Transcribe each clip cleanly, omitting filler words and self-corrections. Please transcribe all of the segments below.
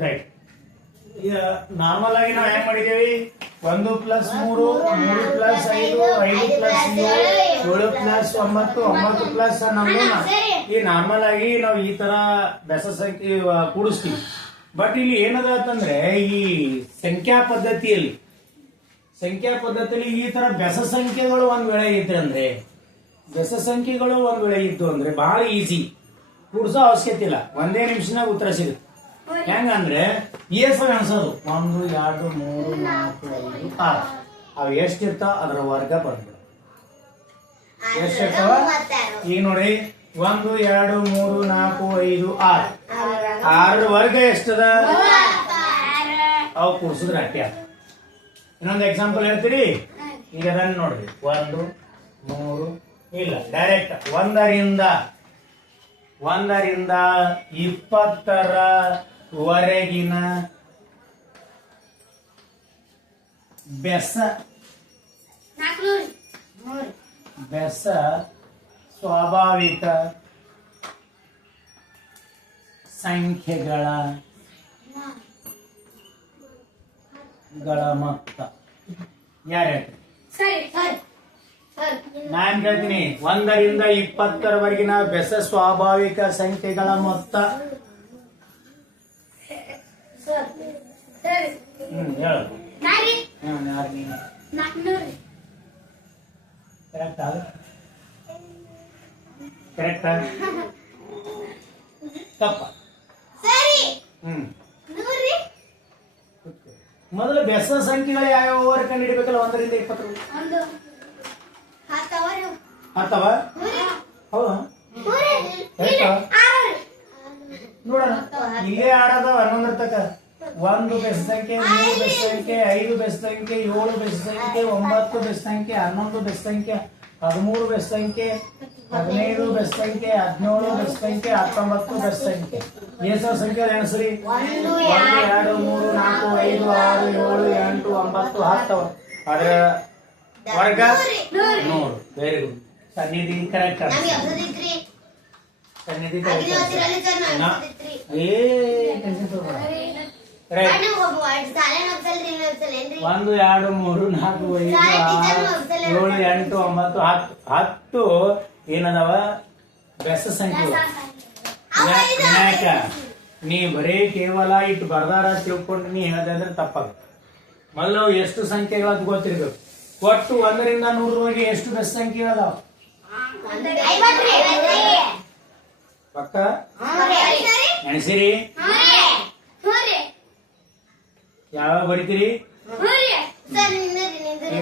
Right. ಈಗ normal ಆಗಿ ನಾವು ಹೆಂಗ್ ಮಾಡಿದೇವಿ, 1 + 3 3 + 5 5 + 7 7 + 9 9 + 11. ಈ ನಾರ್ಮಲ್ ಆಗಿ ನಾವು ಈ ತರ ಬೆಸ ಸಂಖ್ಯೆ ಕೂಡಿಸ್ತೀವಿ. ಬಟ್ ಇಲ್ಲಿ ಏನದ ಅಂತಂದ್ರೆ ಈ ಸಂಖ್ಯಾ ಪದ್ಧತಿಯಲ್ಲಿ ಈ ತರ ಬೆಸ ಸಂಖ್ಯೆಗಳು ಒಂದ್ ವೇಳೆ ಇದ್ರೆ ಅಂದ್ರೆ ಇದ್ದು ಅಂದ್ರೆ ಬಹಳ ಈಸಿ, ಕೂಡ್ಸೋ ಅವಶ್ಯಕತೆ ಇಲ್ಲ, ಒಂದೇ ನಿಮಿಷನಾಗ ಉತ್ತರ ಸಿಗುತ್ತೆ. ಹೆಂಗಂದ್ರೆ ESI ಅನ್ಸೋದು 1 2 3 4 5 6 ಅವು ಎಷ್ಟಿರ್ತಾವ ಅದರ ವರ್ಗ ಬರ್ಬಿಡು. ಎಷ್ಟಿರ್ತಾವ ಈಗ ನೋಡಿ, 1 2 3 4 5 6 6 ವರ್ಗ ಎಷ್ಟದ ಅವು ಕೂಡ್ಸಿದ್ರೆ ಅಟ್ಟ. ಇನ್ನೊಂದು ಎಕ್ಸಾಂಪಲ್ ಹೇಳ್ತೀರಿ, ಈಗ ಅದನ್ನ ನೋಡ್ರಿ, 1 3 ಇಲ್ಲ, ಡೈರೆಕ್ಟ್ 1ರಿಂದ 20ರವರೆಗಿನ ಬೆಸ ಸ್ವಾಭಾವಿಕ ಸಂಖ್ಯೆಗಳ ಮೊತ್ತ. ಯಾರು ಹೇಳ್ತೀರಿ? ನಾನ್ ಹೇಳ್ತೀನಿ, 1ರಿಂದ 20ರವರೆಗಿನ ಬೆಸ ಸ್ವಾಭಾವಿಕ ಸಂಖ್ಯೆಗಳ ಮೊತ್ತ. ಹೇಳು. ಕರೆಕ್ಟ್ ತಪ್ಪ? ಮೊದಲು ಬೆಸ ಸಂಖ್ಯೆಗಳು ಯಾವ್ಯಾವ ಕಂಡು ಹಿಡಿಬೇಕಲ್ಲ? 1ರಿಂದ 20 ಹತ್ತವ? ಹೌದಾ? ನೋಡೋಣ, ಇಲ್ಲೇ ಆಡದ 11 ತಕ. 1 ಬೆಸ ಸಂಖ್ಯೆ, 3 ಬೆಸ ಸಂಖ್ಯೆ, 5 ಬೆಸ ಸಂಖ್ಯೆ, 7 ಬೆಸ ಸಂಖ್ಯೆ, 9 ಬೆಸ ಸಂಖ್ಯೆ, 11 ಬೆಸ ಸಂಖ್ಯೆ, 13 ಬೆಸ ಸಂಖ್ಯೆ, 15 ಬೆಸ ಸಂಖ್ಯೆ, 17 ಬೆಸ ಸಂಖ್ಯೆ, 19 ಬೆಸ ಸಂಖ್ಯೆ. ಎಷ್ಟು ಸಂಖ್ಯೆ ಎಣಿಸ್ರಿ? 1 2 3 4 5 6 7 8 9 10. ಅದರ ವರ್ಗ 100. Very good. ಸನ್ನಿಧಿ ಕರೆಕ್ಟ್. ಸನ್ನಿಧಿ ಕರೆಕ್ಟ್. 1 2 3 4 5 6 7 8 9 10 ಏನದವ ಬೆಸ ಸಂಖ್ಯೆ. ವಿನಾಯಕ, ನೀ ಬರೀ ಕೇವಲ ಇಟ್ಟು ಬರ್ದಾರ ತಿಳ್ಕೊಂಡು ನೀ ಹೇಳದಂದ್ರೆ ತಪ್ಪಾಗುತ್ತೆ. ಮೊದಲು ಎಷ್ಟು ಸಂಖ್ಯೆಗಳಂತ ಗೊತ್ತಿರ್ಬೇಕು. ಒಟ್ಟು 1ರಿಂದ 100ರವರೆಗೆ ಎಷ್ಟು ಬೆಸ ಸಂಖ್ಯೆ ಅದಾವ? ಪಕ್ಕ ನೆನೆಸಿರಿ? ಯಾವ ಬರಿತೀರಿ?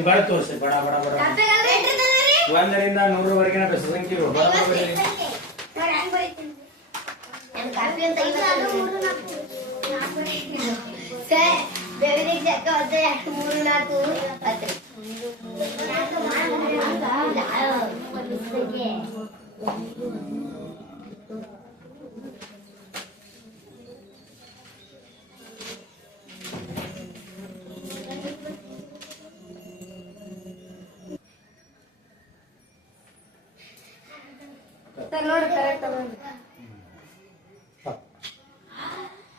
ಬಡ ತೋರಿಸಿ, ಬಡ ಬಡ ಬಡ. 1ರಿಂದ 100ರವರೆಗಿನ ಬೆಸ ಸಂಖ್ಯೆಗಳು ಬಡ ಬರೀರಿ.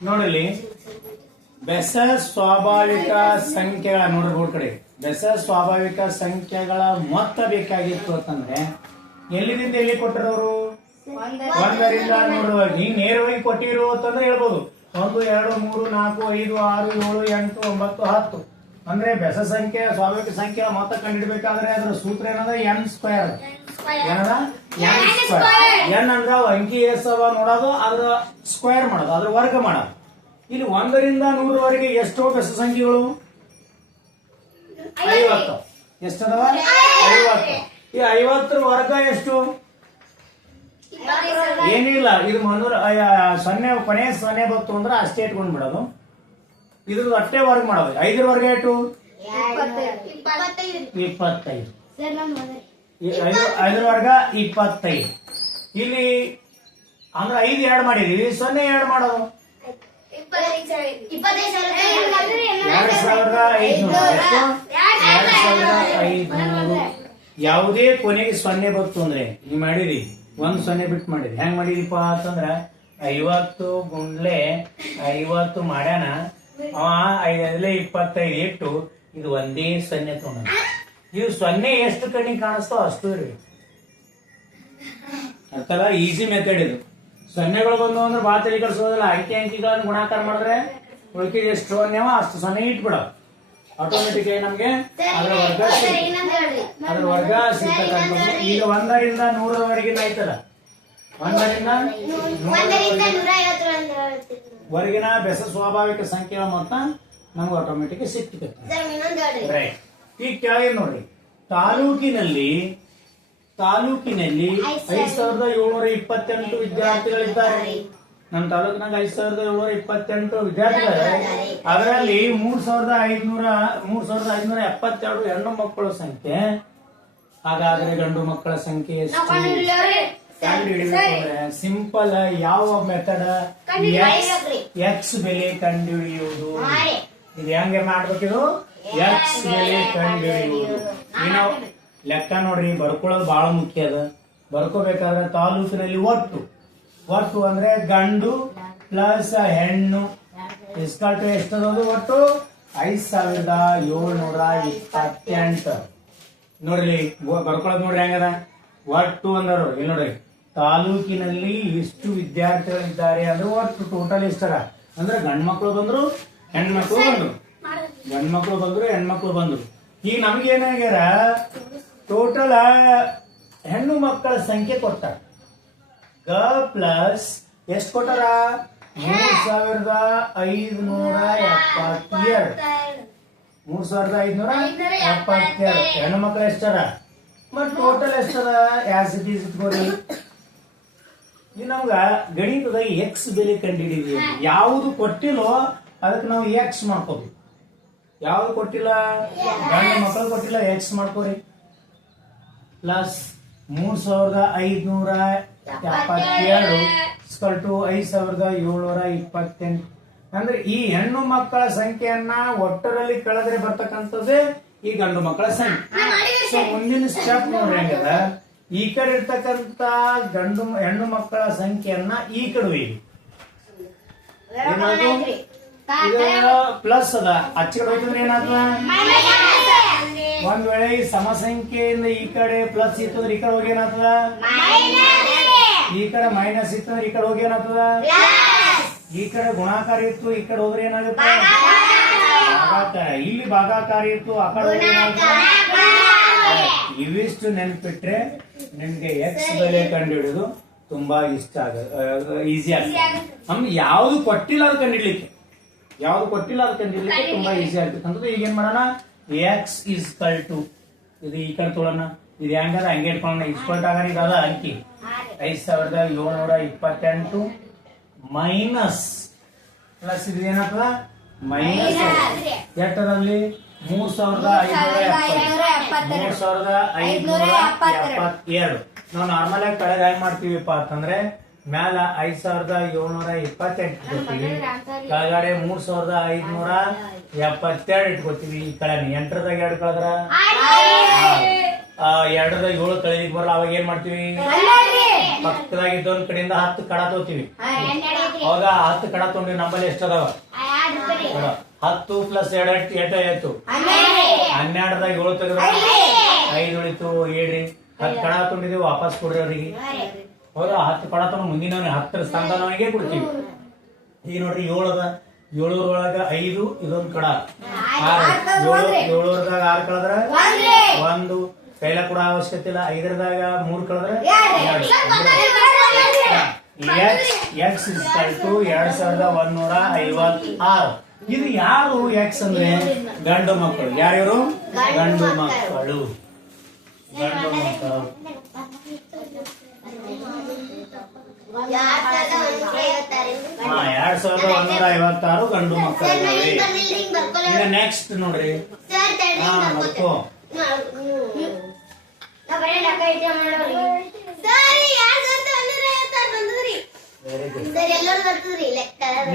ನೋಡಲಿ, ಬೆಸ ಸ್ವಾಭಾವಿಕ ಸಂಖ್ಯೆಗಳ ನೋಡ್ರಿ ಬೋರ್ಡ್ ಕಡೆ, ಬೆಸ ಸ್ವಾಭಾವಿಕ ಸಂಖ್ಯೆಗಳ ಮೊತ್ತ ಬೇಕಾಗಿತ್ತು ಅಂತಂದ್ರೆ ಎಲ್ಲಿದಿಂದ ಎಲ್ಲಿ ಕೊಟ್ಟಿರೋರು? 1ರಿಂದ 100ರವರೆಗೆ. ಹಿಂಗ್ ನೇರವಾಗಿ ಕೊಟ್ಟಿರು ಅಂತಂದ್ರೆ ಹೇಳ್ಬೋದು 1 2 3 4 5 6 7 8 9 10. ಅಂದ್ರೆ ಬೆಸ ಸಂಖ್ಯೆ ಸ್ವಾಭಾವಿಕ ಸಂಖ್ಯೆಗಳ ಮೊತ್ತ ಕಂಡುಹಿಡಬೇಕಾದ್ರೆ ಅದ್ರ ಸೂತ್ರ ಏನದ? n². ಏನದ? n². n ಅಂದ್ರ ಅಂಕಿ ಎಷ್ಟವ ನೋಡೋದು, ಅದ್ರ ಸ್ಕ್ವೇರ್ ಮಾಡೋದು, ಅದ್ರ ವರ್ಗ ಮಾಡೋದು. ಇಲ್ಲಿ 1ರಿಂದ 100ರವರೆಗೆ ಎಷ್ಟೋ ಬೆಸ ಸಂಖ್ಯೆಗಳು? 50. ಎಷ್ಟದವ? 50. ಈ 50ರ ವರ್ಗ ಎಷ್ಟು? ಏನಿಲ್ಲ, ಇದು 0 ಕೊನೆ 0 ಬಂತು ಅಂದ್ರೆ ಅಷ್ಟೇ ಇಟ್ಕೊಂಡ್ ಬಿಡೋದು. ಇದ್ರದ್ದು ಅಷ್ಟೇ ವರ್ಗ ಮಾಡೋದು. 5ರ ವರ್ಗ ಎಷ್ಟು? 25. 5ರ ವರ್ಗ 25. ಇಲ್ಲಿ ಅಂದ್ರೆ 5 ಎರಡು ಮಾಡಿದೀವಿ, 0 ಎರಡು ಮಾಡೋದು 2500. ಯಾವುದೇ ಕೊನೆಗೆ 0 ಬಂತು ಅಂದ್ರೆ ನೀವ್ ಮಾಡಿರಿ 1 0 ಬಿಟ್ಟು ಮಾಡಿರಿ. ಹೆಂಗ್ ಮಾಡಿರಿಪ್ಪ ಅಂತಂದ್ರ 50 × 50 ಮಾಡ್ಯಾನ ಅವ 5 ಇಟ್ಟು ಇದು ಒಂದೇ ಸೊನ್ನೆ ತಗೊಂಡ. ಇವು ಸೊನ್ನೆ ಎಷ್ಟು ಕಣ್ಣಿಗೆ ಕಾಣಿಸ್ತಾವ ಅಷ್ಟು ಇರ್ಬೇಕು. ಅರ್ಥಲ್ಲ? ಈಸಿ ಮೆಥಡ್ ಇದು. ಸೊನ್ನೆಗಳು ಬಂದು ಅಂದ್ರೆ ಬಾಳ ತಲೆ ಕಡಿಸೋದಿಲ್ಲ. ಅಂಕಿಗಳನ್ನು ಗುಣಾಕಾರ ಮಾಡಿದ್ರೆ ಉಳಿಕೆಗೆ ಎಷ್ಟು ಸೊನ್ನೆವ ಅಷ್ಟು ಸೊನ್ನೆ ಇಟ್ಬಿಡ. ಆಟೋಮೆಟಿಕ್ ಆಗಿ ನಮ್ಗೆ ಅದ್ರ ವರ್ಗ ಸಿಗ್ತಕ್ಕಂಥ. ಈಗ 1ರಿಂದ 100ರವರೆಗಿನ ಆಯ್ತಲ್ಲ, 1ರಿಂದ 100ರವರೆಗಿನ ಬೆಸ ಸ್ವಾಭಾವಿಕ ಸಂಖ್ಯೆಗಳ ಮೊತ್ತ ನಮ್ಗೆ ಆಟೋಮೆಟಿಕ್ ಸಿಗ್ತದೆ. ರೈಟ್. ಈಗ ಕೆಳಗೆ ನೋಡ್ರಿ, ತಾಲೂಕಿನಲ್ಲಿ 5728 ವಿದ್ಯಾರ್ಥಿಗಳಿದ್ದಾರೆ. ನಮ್ಮ ತಾಲೂಕಿನಾಗ 5728 ವಿದ್ಯಾರ್ಥಿಗಳಿದ್ದಾರೆ. ಅದರಲ್ಲಿ 3572 ಹೆಣ್ಣು ಮಕ್ಕಳ ಸಂಖ್ಯೆ. ಹಾಗಾದ್ರೆ ಗಂಡು ಮಕ್ಕಳ ಸಂಖ್ಯೆ ಎಷ್ಟು ಕಂಡುಹಿಡಿಯಬೇಕಂದ್ರೆ ಸಿಂಪಲ್ ಯಾವ ಮೆಥಡ್? ಎಕ್ಸ್ ಬೆಲೆ ಕಂಡುಹಿಡಿಯುವುದು. ಇದು ಹೆಂಗೆ ಮಾಡ್ಬೇಕಿದು? ಎಕ್ಸ್ ಬೆಲೆ ಕಂಡುಹಿಡಿಯುವುದು. ಏನೋ ಲೆಕ್ಕ ನೋಡ್ರಿ, ಬರ್ಕೊಳ್ಳೋದು ಬಹಳ ಮುಖ್ಯ ಅದ. ಬರ್ಕೋಬೇಕಾದ್ರೆ ತಾಲೂಕಿನಲ್ಲಿ ಒಟ್ಟು ಅಂದ್ರೆ ಗಂಡು ಪ್ಲಸ್ ಹೆಣ್ಣು ಇಸ್ಕಾಲ್ಟು ಎಷ್ಟದದು? ಒಟ್ಟು 5728. ನೋಡ್ರಿ ಬರ್ಕೊಳ್ಳೋದು ನೋಡ್ರಿ ಹೆಂಗದ. ಒಟ್ಟು ಅಂದರು ಇಲ್ಲಿ ನೋಡ್ರಿ, ತಾಲೂಕಿನಲ್ಲಿ ಇಷ್ಟು ವಿದ್ಯಾರ್ಥಿಗಳಿದ್ದಾರೆ ಅಂದ್ರೆ ಒಟ್ಟು ಟೋಟಲ್ ಇಷ್ಟರ ಅಂದ್ರೆ ಗಂಡು ಮಕ್ಕಳು ಬಂದ್ರು ಹೆಣ್ಮಕ್ಳು ಬಂದ್ರು, ಗಂಡು ಮಕ್ಕಳು ಬಂದ್ರು ಹೆಣ್ಮಕ್ಳು ಬಂದ್ರು. ಈಗ ನಮ್ಗೆ ಏನಾಗ್ಯಾರ, ಟೋಟಲ್ ಹೆಣ್ಣು ಮಕ್ಕಳ ಸಂಖ್ಯೆ ಕೊಟ್ಟಾರ. ಗ ಪ್ಲಸ್ ಎಷ್ಟು ಕೊಟ್ಟಾರ? 3572. 3572 ಹೆಣ್ಣು ಮಕ್ಕಳು ಎಷ್ಟರ ಮತ್ ಟೋಟಲ್ ಎಷ್ಟದ? ಆಸಿಟೀಸ್ ಇಟ್ಕೊರಿ. ಈಗ ನಮ್ಗ ಗಣಿತದಾಗ ಎಕ್ಸ್ ಬೆಲೆ ಕಂಡುಹಿಡಿದೀವಿ. ಯಾವುದು ಕೊಟ್ಟಿಲ್ಲೋ ಅದಕ್ಕೆ ನಾವು ಎಕ್ಸ್ ಮಾಡ್ಕೋಬೇಕು. ಯಾವ್ದು ಕೊಟ್ಟಿಲ್ಲ, ಗಂಡು ಮಕ್ಕಳು ಕೊಟ್ಟಿಲ್ಲ, ಎಕ್ಸ್ ಮಾಡ್ಕೋರಿ. ಪ್ಲಸ್ 3572 = 5728. ಅಂದ್ರೆ ಈ ಹೆಣ್ಣು ಮಕ್ಕಳ ಸಂಖ್ಯೆಯನ್ನ ಒಟ್ಟರಲ್ಲಿ ಕಳೆದ್ರೆ ಬರ್ತಕ್ಕಂಥದ್ದೇ ಈ ಗಂಡು ಮಕ್ಕಳ ಸಂಖ್ಯೆ. ಸೊ ಮುಂದಿನ ಸ್ಟೆಪ್ ನೋಡ್ರಿ ಹೆಂಗದ, ಈ ಕಡೆ ಇರ್ತಕ್ಕಂತ ಹೆಣ್ಣು ಮಕ್ಕಳ ಸಂಖ್ಯೆಯನ್ನ ಈ ಕಡೆ ಒಯ್ಯಿ. ಪ್ಲಸ್ ಅದ ಆಚೆ ಕಡೆ ಹೋಯ್ತಂದ್ರೆ ಏನಾಗ್ತದ? ಒಂದ್ ವೇಳೆ ಈ ಸಮಸಂಖ್ಯೆಯಿಂದ ಈ ಕಡೆ ಪ್ಲಸ್ ಇತ್ತಂದ್ರೆ ಈ ಕಡೆ ಹೋಗಿ ಏನಾಗ್ತದ? ಈ ಕಡೆ ಮೈನಸ್ ಇತ್ತಂದ್ರೆ ಈ ಕಡೆ ಹೋಗಿ ಏನಾಗ್ತದ? ಈ ಕಡೆ ಗುಣಾಕಾರ ಇತ್ತು, ಈ ಕಡೆ ಹೋದ್ರೆ ಏನಾಗುತ್ತೆ? ಭಾಗಾಕಾರ. ಇಲ್ಲಿ ಭಾಗಾಕಾರ ಇತ್ತು, ಆ ಕಡೆ ಹೋಗಿ ಏನಾಗ್ತದ? ಇವಿಷ್ಟು ನೆನ್ಪಿಟ್ರೆ ನಿಮ್ಗೆ ಎಕ್ಸ್ ಬೆಲೆ ಕಂಡುಹಿಡಿದು ತುಂಬಾ ಇಷ್ಟ ಈಸಿ ಆಗುತ್ತೆ. ನಮ್ಗೆ ಯಾವ್ದು ಕೊಟ್ಟಿಲ್ಲ ಅದು ಕಂಡುಹಿಡ್ಲಿಕ್ಕೆ, ಯಾವ್ದು ಕೊಟ್ಟಿಲ್ಲ ಅದು ಕಂಡುಹಿಡ್ಲಿಕ್ಕೆ ತುಂಬಾ ಈಸಿ ಆಗ್ತಕ್ಕಂಥದ್ದು. ಈಗ ಏನ್ ಮಾಡೋಣ, ಎಕ್ಸ್ = ಇದು ಈ ಕಡೆ ತೊಗೊಳ್ಳೋಣ. ಇದು ಹೆಂಗಾರ ಹಂಗೆ ಇಟ್ಕೊಳ್ಳೋಣ. ಇಸ್ಕೊಲ್ಟ್ ಆಗ ಇದಾದ ಅಂಕಿ 5728 ಮೈನಸ್ ಪ್ಲಸ್ ಇದು ಏನಾಗ್ತದ? ಮೈನಸ್ ಎಷ್ಟರಲ್ಲಿ? 3572. ನಾವು ನಾರ್ಮಲ್ ಆಗಿ ಕೆಳಗೆ ಹೆಂಗ್ ಮಾಡ್ತೀವಿಪ್ಪ ಅಂತಂದ್ರೆ ಮ್ಯಾಲ 5728 ಇಟ್ಕೋತೀವಿ, ಕೆಳಗಡೆ 3572 ಇಟ್ಕೋತೀವಿ. ಈ ಕಡೆ 8ದಾಗ 2 ಕಳೆದ್ರ 2ದಾಗ 7 ಕಳೀಲಿಕ್ಕೆ ಬರಲ್ಲ. ಅವಾಗ ಏನ್ ಮಾಡ್ತೀವಿ? ಪಕ್ಕದಾಗಿದ್ದ ಒಂದ್ ಕಡೆಯಿಂದ 10 ಕಡ ತಗೋತೀವಿ. ಅವಾಗ 10 ಕಡ ತಗೊಂಡ್ವಿ. ನಮ್ಮಲ್ಲಿ ಎಷ್ಟದಾವ? 10 + 2 8 12ದಾಗ 7 ತೆಗೆದ್ರೆ 5 ಉಳಿತು. ಹೇಳ್ರಿ, 10 ಕಡ ತಗೊಂಡಿದ್ದೀವಿ, ವಾಪಸ್ ಕೊಡ್ರಿ ಅವ್ರಿಗೆ. ಹೌದಾ? 10 ಕಡ ತಗೊಂಡು ಮುಂದಿನವನಿಗೆ 10ರ ಸ್ಥಾನದವನಿಗೆ ಕೊಡ್ತೀವಿ. ಈಗ ನೋಡ್ರಿ 7 ಅದ, 7 5 ಇದೊಂದು ಕಡ 6. 7ದಾಗ 6 ಕಳೆದ್ರ 1 ಕೈಲ ಕೂಡ ಅವಶ್ಯಕತೆ ಇಲ್ಲ. 5ದಾಗ 3 ಕಳೆದ್ರೆ 2. ಎಕ್ಸ್ = 2156. ಇದು ಯಾರು ಎಕ್ಸ್ ಅಂದ್ರೆ? ಗಂಡು ಮಕ್ಕಳು. ಯಾರ್ಯಾರು? ಗಂಡು ಮಕ್ಕಳು. ಗಂಡು ಮಕ್ಕಳು 2156 ಗಂಡು ಮಕ್ಕಳು. ಈಗ ನೆಕ್ಸ್ಟ್ ನೋಡ್ರಿ, ನೋಡ್ಕೋ.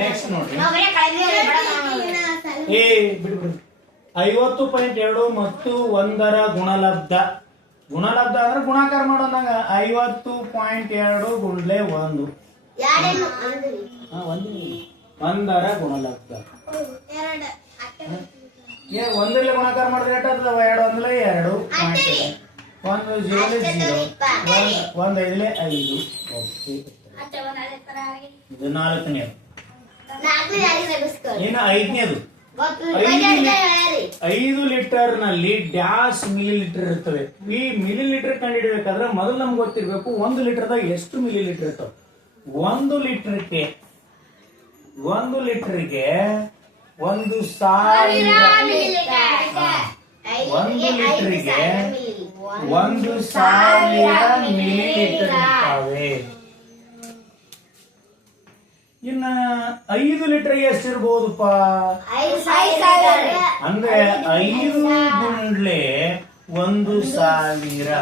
ನೆಕ್ಸ್ಟ್ ನೋಡ್ರಿ, 50.2 ಮತ್ತು 1ರ ಗುಣಲಬ್ಧ. ಗುಣಲಬ್ಧ ಅಂದ್ರೆ ಗುಣಾಕಾರ ಮಾಡೋದಂಗ. 50.2 × 1 1 ಒಂದರ ಗುಣಲಬ್ಧ. ಒಂದರಲ್ಲಿ ಗುಣಾಕಾರ ಮಾಡಿದ್ರೆ ಎಷ್ಟಾಗ್ತದ? 2 ಒಂದಲೇ 2 ಪಾಯಿಂಟ್ ಇದೆ. 1 0 0 1 5 5. ಓಕೆ, ಇದು 4ನೇದು. ಇನ್ನು 5ನೇದು. 5 ಲೀಟರ್ ನಲ್ಲಿ ಡ್ಯಾಶ್ ಮಿಲಿ ಲೀಟರ್ ಇರ್ತವೆ. ಈ ಮಿಲಿ ಲೀಟರ್ ಕಂಡು ಹಿಡಿಬೇಕಾದ್ರೆ ಮೊದಲು ನಮ್ಗೆ ಗೊತ್ತಿರ್ಬೇಕು 1 ಲೀಟರ್ದಾಗ ಎಷ್ಟು ಮಿಲಿ ಲೀಟರ್ ಇರ್ತವೆ. 1 ಲೀಟರ್ಗೆ 1 ಲೀಟರ್ಗೆ 1000 ಮಿಲಿ ಲೀಟರ್ ಇರ್ತವೆ. ಇನ್ನ 5 ಲೀಟರ್ಗೆ ಎಷ್ಟಿರ್ಬೋದಪ್ಪ ಅಂದ್ರೆ 5 ಗುಂಡ್ಲೆ 1000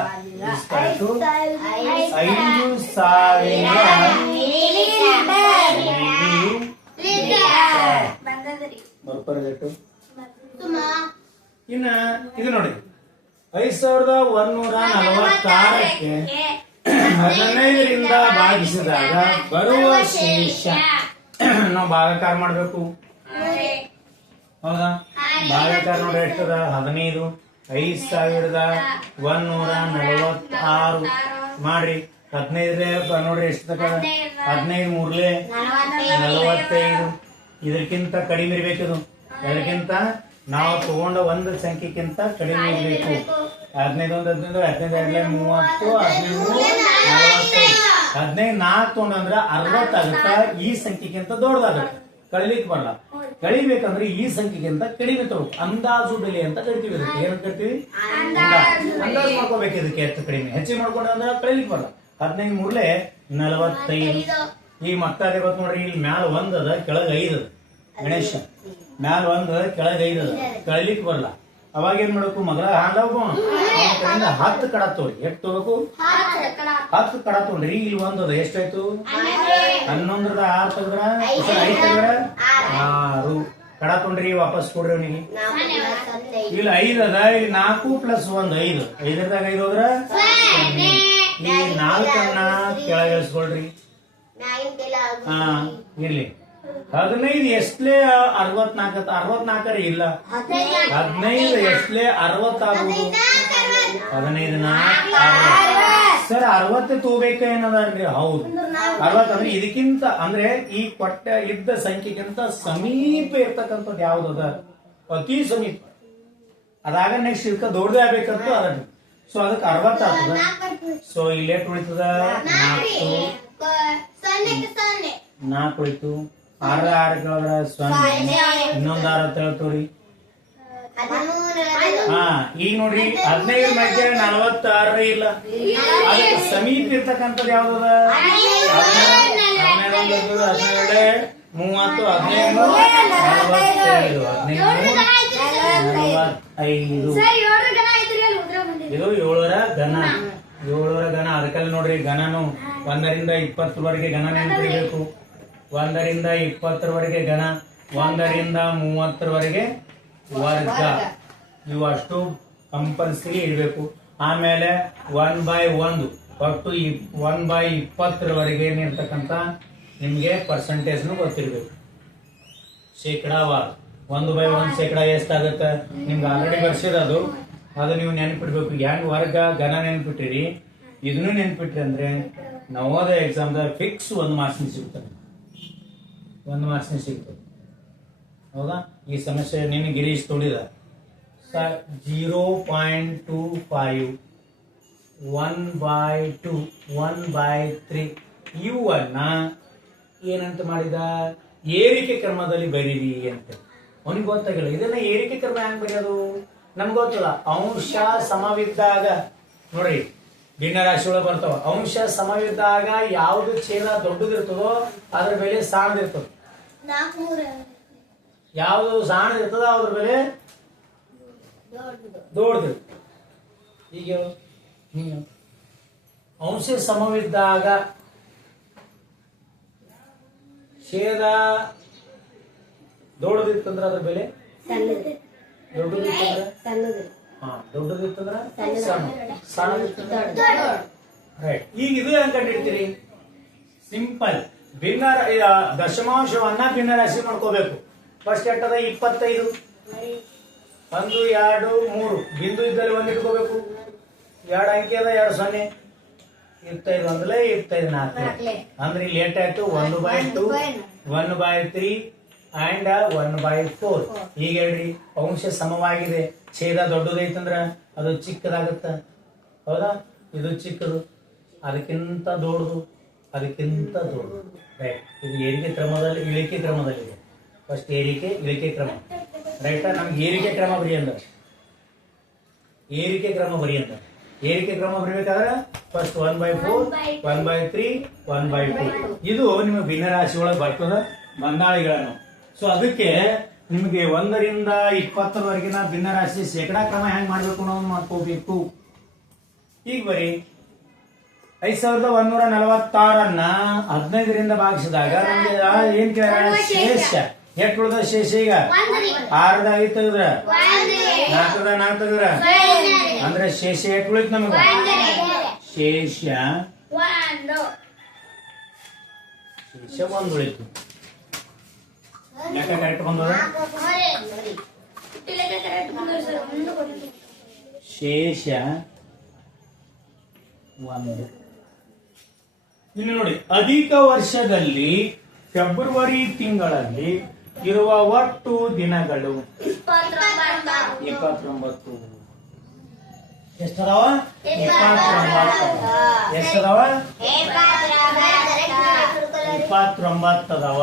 ಇನ್ನ ಇದು ನೋಡಿ 5146ಕ್ಕೆ 15ರಿಂದ ಭಾಗಿಸಿದಾಗ ಬರುವ ಶೇಷ ನಾವು ಭಾಗಾಕಾರ ಮಾಡ್ಬೇಕು. ಹೌದಾ? ಭಾಗಾಕಾರ ನೋಡಿ ಎಷ್ಟದ? 15 5146 ಮಾಡ್ರಿ. 15 ನೋಡ್ರಿ ಎಷ್ಟು ತಕ? 15 3 45. ಇದಕ್ಕಿಂತ ಕಡಿಮೆ ಇರ್ಬೇಕಿದು. ಇದಕ್ಕಿಂತ ನಾವು ತಗೊಂಡ ಒಂದು ಸಂಖ್ಯೆಗಿಂತ ಕಡಿಮೆ ಇರಬೇಕು. 15 1 15 15 30 15 4 ತಗೊಂಡ್ರೆ 60 ಆಗುತ್ತ. ಈ ಸಂಖ್ಯೆಗಿಂತ ದೊಡ್ಡದಾಗುತ್ತೆ. ಕಳಿಲಿಕ್ಕೆ ಬರಲ್ಲ. ಕಳಿಬೇಕಂದ್ರೆ ಈ ಸಂಖ್ಯೆಗಿಂತ ಕಡಿಮೆ ತಗೋಬೇಕು. ಅಂದಾಜು ಬೆಲೆ ಅಂತ ಕರಿತೀವಿ. ಇದಕ್ಕೆ ಏನ್ ಕರಿತೀವಿ? ಅಂದಾಜು ಮಾಡ್ಕೋಬೇಕು. ಇದಕ್ಕೆ ಎಷ್ಟು ಕಡಿಮೆ ಹೆಚ್ಚಿಗೆ ಮಾಡ್ಕೊಂಡ್ರೆ ಅಂದ್ರೆ ಕಳಿಲಿಕ್ಕೆ ಬರಲ್ಲ. 15 3 45. ಈ ಮಕ್ಕಳೇ ಗೊತ್ತು ನೋಡ್ರಿ. ಇಲ್ಲಿ ಮ್ಯಾಲ 1 ಅದ, ಕೆಳಗೆ 5 ಅದ. ಗಣೇಶ ಮ್ಯಾಲ 1 ಅದ, ಕೆಳಗೆ 5 ಅದ. ಕಳಿಲಿಕ್ಕೆ ಬರಲ್ಲ. ಅವಾಗ ಏನ್ ಮಾಡ್ಬೇಕು? ಮಗಳ ಹಾಂಡಾಗು 10 ಕಡ ತೋರಿ. ಎಷ್ಟು ತಗೋಬೇಕು? 10 ಕಡ ತಗೊಂಡ್ರಿ. ಇಲ್ಲಿ 1 ಅದ, ಎಷ್ಟಾಯ್ತು? 11ರದ 6 ತೆಗೆದ್ರ 5 ತೆಗೆದ್ರ 6 ಕಡ ತೊಗೊಂಡ್ರಿ. ವಾಪಸ್ ಕೊಡ್ರಿ ಅವನಿಗೆ. ಇಲ್ಲಿ 5 ಅದ, ಇಲ್ಲಿ 4 + 1 5. 5ರದಾಗ 5 ಹೋದ್ರ 0. ಈ 4ಅನ್ನ ಕೆಳಗೆ ಇಳಿಸ್ಕೊಳ್ರಿ. ಇರ್ಲಿ. 15 ಎಷ್ಟಲೇ 64? 64 ಇಲ್ಲ. 15 ಎಷ್ಟಲೇ 60 ಆಗುದು? 15 4 ಸರ್ 60 ತಗೋಬೇಕ ಏನದ್ರಿ? ಹೌದು, 60 ಅಂದ್ರೆ ಇದಕ್ಕಿಂತ ಅಂದ್ರೆ ಈ ಕೊಟ್ಟ ಇದ್ದ ಸಂಖ್ಯೆಗಿಂತ ಸಮೀಪ ಇರ್ತಕ್ಕಂಥದ್ದು ಯಾವ್ದದ? ಅತಿ ಸಮೀಪ. ಅದಾಗ ನೆಕ್ಸ್ಟ್ ಇದಕ್ಕ ದೊಡ್ಡದೇ ಆಗ್ಬೇಕಂತ ಅದನ್ನ. ಸೊ ಅದಕ್ಕೆ 60 ಆಗ್ತದ. ಸೊ ಇಲ್ಲೇ ಉಳಿತದ 4 ಉಳಿತು. 6 ಕೇಳಿದ್ರ 0. ಇನ್ನೊಂದು 6 ಹೇಳ್ತವ್ರಿ. ಈಗ ನೋಡ್ರಿ 15 ಮಧ್ಯೆ 46 ಇಲ್ಲ. ಅದಕ್ಕೆ ಸಮೀಪ ಇರ್ತಕ್ಕಂಥದ್ದು ಯಾವ್ದದ? 12 30 15 ಇದು 7ರ ಘನ. 7ರ ಘನ. ಅದಕ್ಕೆಲ್ಲ ನೋಡ್ರಿ ಘನನು 1ರಿಂದ 20ರವರೆಗೆ ಘನ ನೆನಪಿರ್ಬೇಕು. 1ರಿಂದ 20ರವರೆಗೆ ಘನ, 1ರಿಂದ 30ರವರೆಗೆ ವರ್ಗ. ಇವು ಅಷ್ಟು ಕಂಪಲ್ಸರಿ ಇರಬೇಕು. ಆಮೇಲೆ 1/1 ಒಟ್ಟು 1/20ರವರೆಗೆ ಏನಿರ್ತಕ್ಕಂಥ ನಿಮ್ಗೆ ಪರ್ಸೆಂಟೇಜ್ ಗೊತ್ತಿರ್ಬೇಕು. ಶೇಕಡಾವಾರು 1/1 ಶೇಕಡಾ ಎಷ್ಟಾಗುತ್ತೆ ನಿಮ್ಗೆ ಆಲ್ರೆಡಿ ಬರ್ಸಿರೋದು. ಅದು ನೀವು ನೆನ್ಪಿಡ್ಬೇಕು. ಹೆಂಗ್ ವರ್ಗ ಘನ ನೆನ್ಪಿಟ್ಟಿರಿ, ಇದನ್ನು ನೆನ್ಪಿಟ್ರಿ ಅಂದ್ರೆ ನವೋದಯ ಎಕ್ಸಾಮ್ದಾಗ ಫಿಕ್ಸ್ 1 ಮಾರ್ಕ್ಸ್ ಸಿಗ್ತದೆ. 1 ಮಾರ್ಕ್ಸ್ ಸಿಗ್ತದೆ. ಹೌದಾ? ಈ ಸಮಸ್ಯೆ ನಿನ್ನ ಗಿರೀಶ್ ತೋಡಿದ 0.25 1/2 1/3 ಇವನ್ನ ಏನಂತ ಮಾಡಿದ? ಏರಿಕೆ ಕ್ರಮದಲ್ಲಿ ಬರೀರಿ ಅಂತ. ಅವನಿಗೆ ಗೊತ್ತಾಗಿಲ್ಲ ಇದನ್ನ ಏರಿಕೆ ಕ್ರಮ ಹೆಂಗ್ ಬರೆಯೋದು ನಮ್ಗೆ ಗೊತ್ತಲ್ಲ. ಅಂಶ ಸಮವಿದ್ದಾಗ ನೋಡ್ರಿ ಭಿನ್ನರಾಶಿ ಒಳಗೆ ಬರ್ತಾವ. ಅಂಶ ಸಮವಿದ್ದಾಗ ಯಾವ್ದು ಛೇದ ದೊಡ್ಡದಿರ್ತದೋ ಅದ್ರ ಬೆಲೆ ಸಣ್ಣದಿರ್ತದ. ಯಾವ್ದು ಸಣ್ಣದಿರ್ತದ ಅದ್ರ ಬೆಲೆ ದೊಡ್ಡದು. ಈಗ ಅಂಶ ಸಮವಿದ್ದಾಗ ಛೇದ ದೊಡ್ಡದಿತ್ತಂದ್ರೆ ಅದ್ರ ಬೆಲೆ ದೊಡ್ಡದಿತ್ತಂದ್ರೆ ದೊಡ್ಡದಿತ್ತಂದ್ರ ಸಣ್ಣ ರೈಟ್. ಈಗ ಇದು ಹೆಂಗ್ ಕಂಡಿಡ್ತೀರಿ? ಸಿಂಪಲ್. ಭಿನ್ನ ದಶಮಾಂಶವನ್ನ ಭಿನ್ನ ರಾಶಿ ಮಾಡ್ಕೋಬೇಕು. ಫಸ್ಟ್ ಎಟ್ಟದ 25, 1 2 3 ಬಿಂದು ಇದ್ದಲ್ಲಿ ಒಂದ್ ಇಟ್ಕೋಬೇಕು. 2 ಅಂಕಿ ಅದ 2 0, 25 ಒಂದಲೇ 25 4 ಅಂದ್ರೆ ಇಲ್ಲಿ ಏಟ್ ಆಯ್ತು 1/2, 1/3 ಅಂಡ್ 1/4. ಈಗ ಹೇಳ್ರಿ ಅಂಶ ಸಮವಾಗಿದೆ, ಛೇದ ದೊಡ್ಡದೈತಂದ್ರ ಅದು ಚಿಕ್ಕದಾಗತ್ತ, ಹೌದಾ? ಇದು ಚಿಕ್ಕದು, ಅದಕ್ಕಿಂತ ದೊಡ್ಡದು, ಅದಕ್ಕಿಂತ ದೊಡ್ಡದು. ರೈಟ್. ಇದು ಏರಿಕೆ ಕ್ರಮದಲ್ಲಿ ಇಳಿಕೆ ಕ್ರಮದಲ್ಲಿದೆ. ಫಸ್ಟ್ ಏರಿಕೆ ಇಳಿಕೆ ಕ್ರಮ. ರೈಟ್. ನಮ್ಗೆ ಏರಿಕೆ ಕ್ರಮ ಬರಿ ಅಂದ, ಏರಿಕೆ ಕ್ರಮ ಬರಿ ಅಂದ. ಏರಿಕೆ ಕ್ರಮ ಬರಬೇಕಾದ್ರೆ ಫಸ್ಟ್ 1/4, 1/3, 1/2. ಇದು ನಿಮಗೆ ಭಿನ್ನ ರಾಶಿ ಒಳಗೆ ಬರ್ತದ ಬಂದಾಳಿಗಳನ್ನು. ಸೊ ಅದಕ್ಕೆ ನಿಮಗೆ 1 ರಿಂದ 20ರವರೆಗಿನ ಭಿನ್ನ ರಾಶಿ ಶೇಕಡಾ ಕ್ರಮ ಹೆಂಗ್ ಮಾಡ್ಬೇಕು ಅನ್ನೋದು ಮಾಡ್ಕೋಬೇಕು. ಈಗ ಬರೀ 5146 15 ರಿಂದ ಭಾಗಿಸಿದಾಗ ನಮ್ಗೆ ಏನ್ ಕೇಳ ಶೇಷ ಎಷ್ಟು ಉಳಿದ ಶೇಷ? ಈಗ 6ದ 5 ತೆಗೆದ್ರ 4ದ 4 ತೆಗೆದ್ರ ಅಂದ್ರೆ ಶೇಷ ಎಷ್ಟು ಉಳಿತು ನಮಗ? ಶೇಷ 1 ಉಳಿತು. ಲೆಕ್ಕ ಕರೆಕ್ಟ್ ಬಂದದ? ಶೇಷ 1. ಇಲ್ಲಿ ನೋಡಿ, ಅಧಿಕ ವರ್ಷದಲ್ಲಿ ಫೆಬ್ರವರಿ ತಿಂಗಳಲ್ಲಿ ಇರುವ ಒಟ್ಟು ದಿನಗಳು 29. ಎಷ್ಟದಾವ? 29. ಎಷ್ಟದಾವ? 29 ಅದಾವ.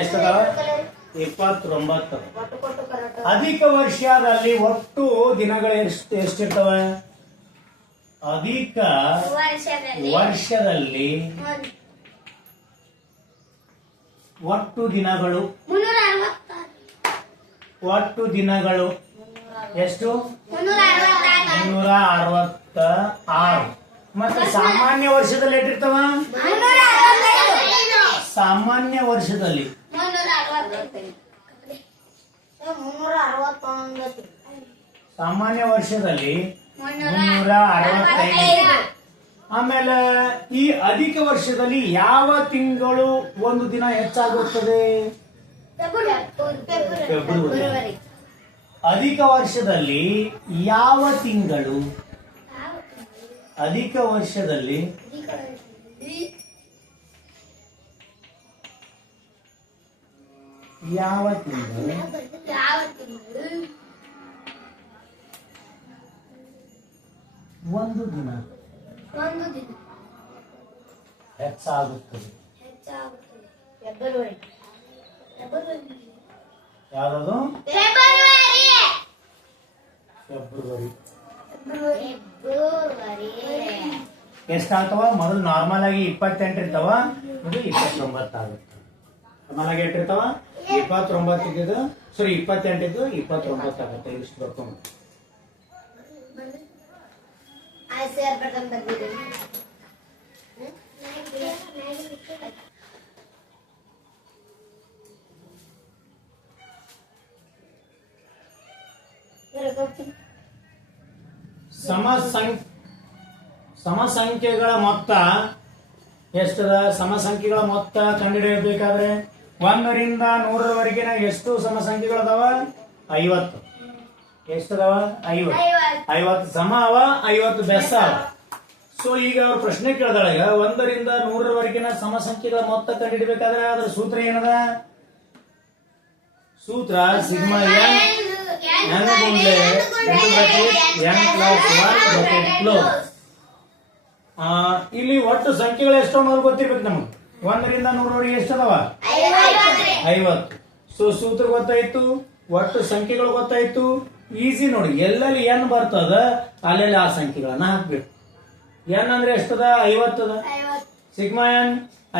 ಎಷ್ಟದಾವ? 29. ಅಧಿಕ ವರ್ಷದಲ್ಲಿ ಒಟ್ಟು ದಿನಗಳು ಎಷ್ಟಿರ್ತವ? ಅಧಿಕ ವರ್ಷದಲ್ಲಿ ಒಟ್ಟು ದಿನಗಳು ಎಷ್ಟು? 366. ಮತ್ತೆ ಸಾಮಾನ್ಯ ವರ್ಷದಲ್ಲಿ ಎಷ್ಟಿರ್ತವ? ಸಾಮಾನ್ಯ ವರ್ಷದಲ್ಲಿ 365. ಆಮೇಲೆ ಈ ಅಧಿಕ ವರ್ಷದಲ್ಲಿ ಯಾವ ತಿಂಗಳು ಒಂದು ದಿನ ಹೆಚ್ಚಾಗುತ್ತದೆ? ಫೆಬ್ರವರಿ. ಅಧಿಕ ವರ್ಷದಲ್ಲಿ ಯಾವ ತಿಂಗಳು? ಅಧಿಕ ವರ್ಷದಲ್ಲಿ ಯಾವ ತಿಂಗಳು ಒಂದು ದಿನ ಹೆಚ್ಚಾಗುತ್ತದೆ? ಯಾವುದು? ಫೆಬ್ರವರಿ. ಎಷ್ಟಾಗ್ತವ? ಮೊದಲು ನಾರ್ಮಲ್ ಆಗಿ 28 ಇರ್ತಾವ, ಇದು 29 ಆಗುತ್ತೆ. ನಾರ್ಮಲ್ ಆಗಿ ಎಷ್ಟಿರ್ತಾವ? 29 ಇದ್ದಿದ್ದು, ಸಾರಿ 28 ಇದ್ದು 29 ಆಗುತ್ತೆ. ಇಷ್ಟು ಬರ್ಕೊಂಡು ಸಮಸಂಖ್ಯೆಗಳ ಮೊತ್ತ ಎಷ್ಟದ? ಸಮಸಂಖ್ಯೆಗಳ ಮೊತ್ತ ಕಂಡುಹಿಡಿಯಬೇಕಾದ್ರೆ 1 ರಿಂದ 100ರವರೆಗಿನ ಎಷ್ಟು ಸಮಸಂಖ್ಯೆಗಳದಾವ? 50. ಎಷ್ಟದಾವ? 50 ಸಮ ಅವ, 50 ಬೆಸ ಅವ. ಸೊ ಈಗ ಅವ್ರ ಪ್ರಶ್ನೆ ಕೇಳಿದಾಳ, ಈಗ 1 ರಿಂದ 100ರವರೆಗಿನ ಸಮಸಂಖ್ಯೆಗಳ ಮೊತ್ತ ಕಂಡುಹಿಡಿಬೇಕಾದ್ರೆ ಅದ್ರ ಸೂತ್ರ ಏನದ? ಸೂತ್ರ ಸಿಗ್ಮಾ n ಗುಂಡ್ಲೆ n+1 ಇಲ್ಲಿ ಒಟ್ಟು ಸಂಖ್ಯೆಗಳು ಎಷ್ಟು ಅನ್ನೋದು ಗೊತ್ತಿರ್ಬೇಕು ನಮಗೆ. 1 ರಿಂದ 100ರವರೆಗೆ ಎಷ್ಟದಾವ? 50. ಸೊ ಸೂತ್ರ ಗೊತ್ತಾಯ್ತು, ಒಟ್ಟು ಸಂಖ್ಯೆಗಳು ಗೊತ್ತಾಯ್ತು. ಈಸಿ ನೋಡಿ, ಎಲ್ಲೆಲ್ಲಿ n ಬರ್ತದ ಅಲ್ಲೆಲ್ಲಿ ಆ ಸಂಖ್ಯೆಗಳನ್ನ ಹಾಕ್ಬೇಕು. n ಅಂದ್ರೆ ಎಷ್ಟದ? 50 ಅದ. ಸಿಗ್ಮಾ n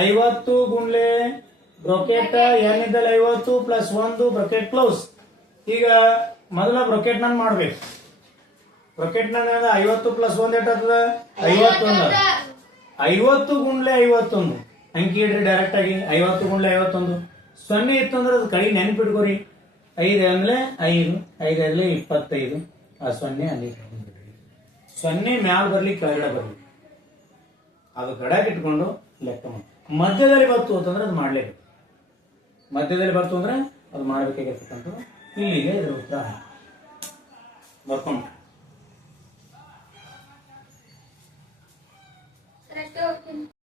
50 ಗುಂಡ್ಲೆ ಬ್ರೊಕೆಟ್ n ಇದ್ದಲ್ಲಿ 50 +1 ಬ್ರೊಕೆಟ್ ಕ್ಲೋಸ್. ಈಗ ಮೊದಲ ಬ್ರೊಕೆಟ್ ನಾನು ಮಾಡ್ಬೇಕು. ಬ್ರೊಕೆಟ್ ನ 50 +1 ಎಷ್ಟಾಗ್ತದ? 51. 50 ಗುಂಡ್ಲೆ 51 ಅಂಕಿ ಇಡ್ರಿ ಡೈರೆಕ್ಟ್ ಆಗಿ. 50 ಗುಂಡ್ಲೆ 51 0 ಇತ್ತು ಅಂದ್ರೆ ಅದು ಕಡಿ ನೆನಪಿಟ್ಕೋರಿ. 5 ಅಂದ್ರೆ 5, 5 ಅಂದ್ರೆ 25. ಆ 0 ಅಲ್ಲಿ 0 ಮ್ಯಾಲ ಬರ್ಲಿ ಕೆಳಗಡೆ ಬರ್ಲಿ ಅದು ಗಡಾಕ್ ಇಟ್ಕೊಂಡು ಲೆಕ್ಕ ಮಾಡಿ. ಮಧ್ಯದಲ್ಲಿ ಬಂತು ಅಂತಂದ್ರೆ ಅದು ಮಾಡಲೇಬೇಕು. ಮಧ್ಯದಲ್ಲಿ ಬಂತು ಅಂದ್ರೆ ಅದು ಮಾಡಬೇಕಾಗಿರ್ತಕ್ಕಂಥದ್ದು. ಇಲ್ಲಿಗೆ ಇದರ ಉತ್ತರ ಬರ್ಕೊಂಡು